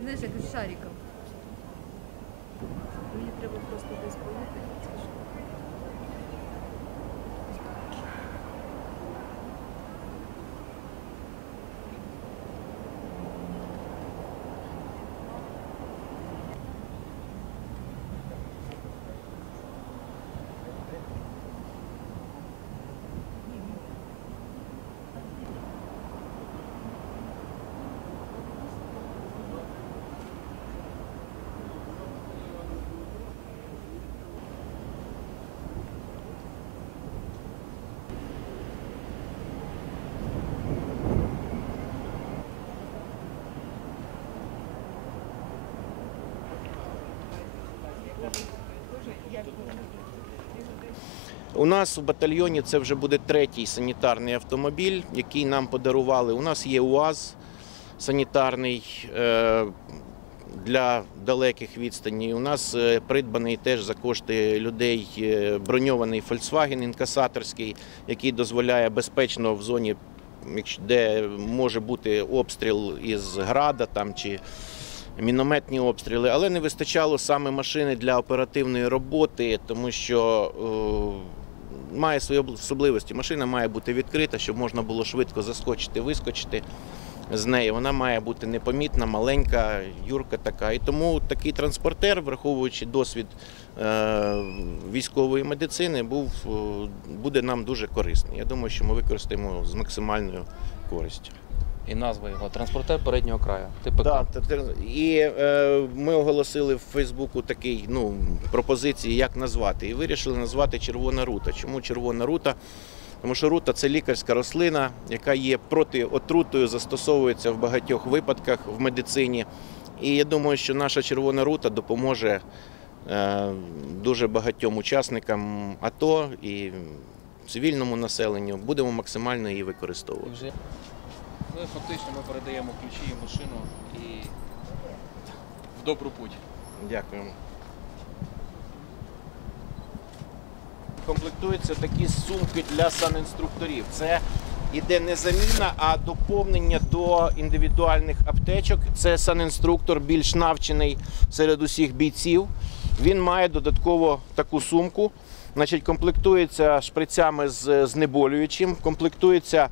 Знаєш, як з шариком. Мені треба просто десь поїхати. У нас у батальйоні це вже буде третій санітарний автомобіль, який нам подарували. У нас є УАЗ санітарний е, для далеких відстаней. У нас е, придбаний теж за кошти людей е, броньований Volkswagen інкасаторський, який дозволяє безпечно в зоні, де може бути обстріл із града там чи мінометні обстріли, але не вистачало саме машини для оперативної роботи, тому що має свої особливості. Машина має бути відкрита, щоб можна було швидко заскочити, вискочити з неї. Вона має бути непомітна, маленька, юрка така. І тому такий транспортер, враховуючи досвід е, військової медицини, був, е, буде нам дуже корисний. Я думаю, що ми використаємо з максимальною користю. І назва його транспортер переднього краю. ТПК. Да, і е, ми оголосили в Фейсбуку такий ну, пропозиції, як назвати. І вирішили назвати Червона рута. Чому червона рута? Тому що рута це лікарська рослина, яка є протиотрутою, застосовується в багатьох випадках в медицині. І я думаю, що наша червона рута допоможе е, дуже багатьом учасникам АТО і цивільному населенню. Будемо максимально її використовувати. Ну, і фактично ми передаємо ключі і машину і в добру путь. Дякуємо. Комплектуються такі сумки для санінструкторів. Це іде не заміна, а доповнення до індивідуальних аптечок. Це санінструктор більш навчений серед усіх бійців. Він має додатково таку сумку. Значить, комплектується шприцями з знеболюючим, комплектується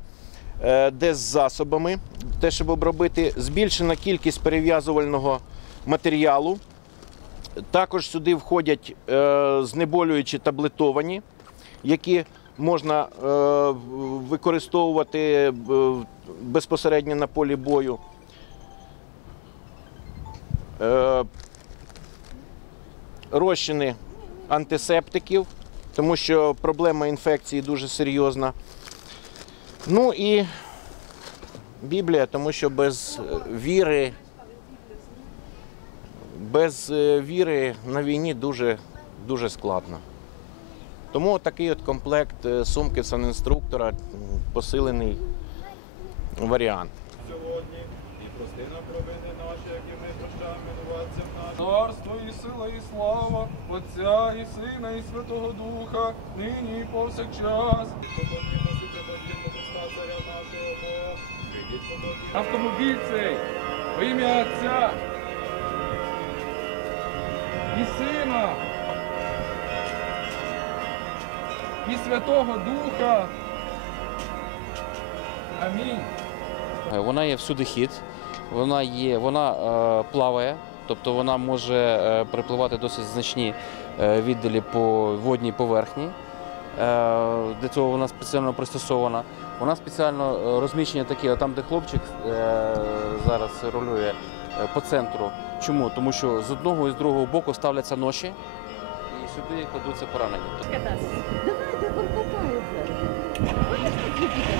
де з засобами, те, щоб обробити, збільшена кількість перев'язувального матеріалу. Також сюди входять е, знеболюючі таблетовані, які можна е, використовувати е, безпосередньо на полі бою. Е, розчини антисептиків, тому що проблема інфекції дуже серйозна. Ну і Біблія, тому що без е, віри без е, віри на війні дуже, дуже складно. Тому такий от комплект е, сумки санінструктора, посилений варіант. сьогодні і прости нам провини наші, які ми прощаємо винуватцям нашим. Царство і сила, і слава Отця і Сина, і Святого Духа, нині і повсякчас. Помолімося і приподібно Христа, царя нашого. Прийдіть помолімося. Автомобіль цей во ім'я Отця і Сина і Святого Духа. Амінь. Вона є всюди хід, вона є, вона е, плаває, тобто вона може е, припливати досить значні е, віддалі по водній поверхні. Е, для цього вона спеціально пристосована. Вона спеціально е, розміщення таке, там, де хлопчик е, зараз рулює по центру. Чому? Тому що з одного і з другого боку ставляться ноші і сюди кладуться поранені. Давайте так